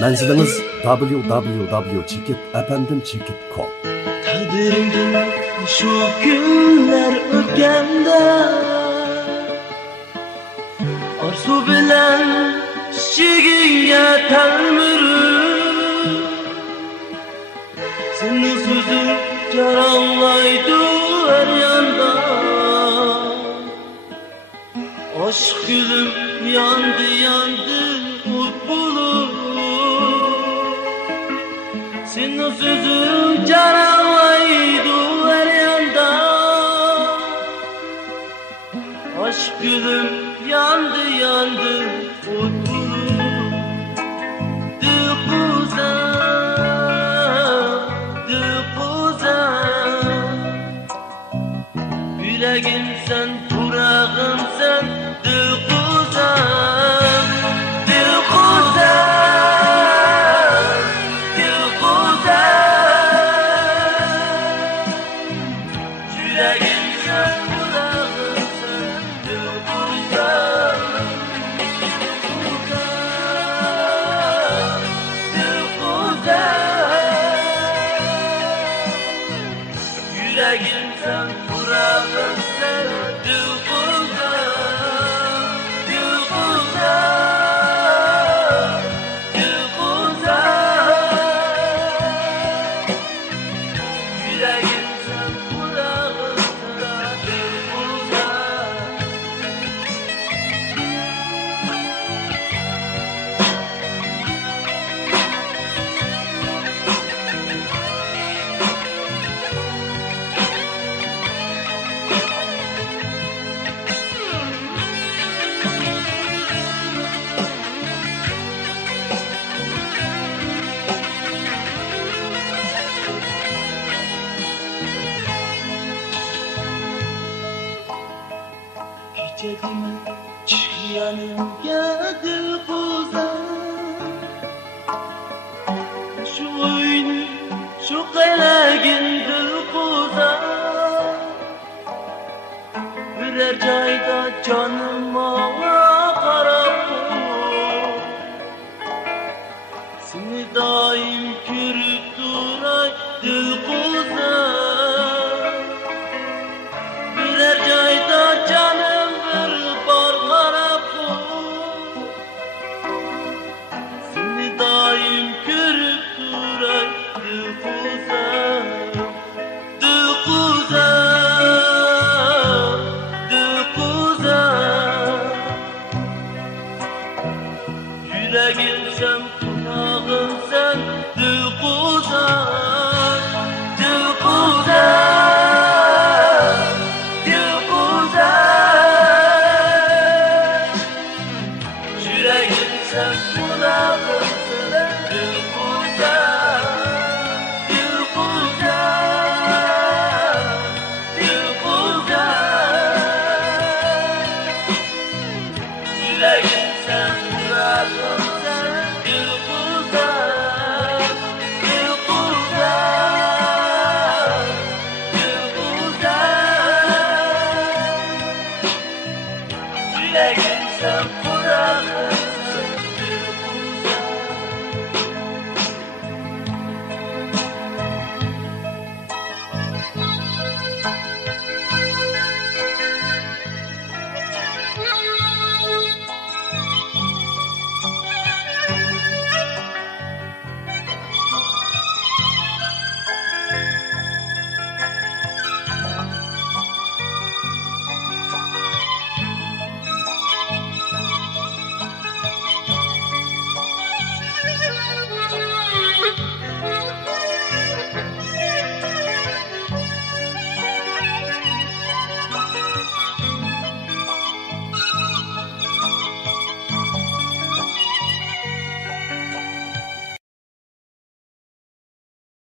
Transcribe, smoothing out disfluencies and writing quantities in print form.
Manzilimiz www.efendim.com. Takdirimden şu günler ötgende arzu bilen şigiye telmürüm senin sözün caranlaydı her yanda aşk gülüm yandı yandı mutlu senin sözün caranlaydı her yanda aşk gülüm yandı yandı mutlu dilfuze dilfuze yüreğim sen turağım sen dilfuze dilfuze dilfuze yüreğim sen turağım sen dilfuze dilfuze yüreğim sen turağım sen dilfuze dilfuze dilfuze yüreğim sen turağım sen dilfuze Gecedime çıkyanım geldi buza şu oyunu şu kaylegin buza birer cayda canım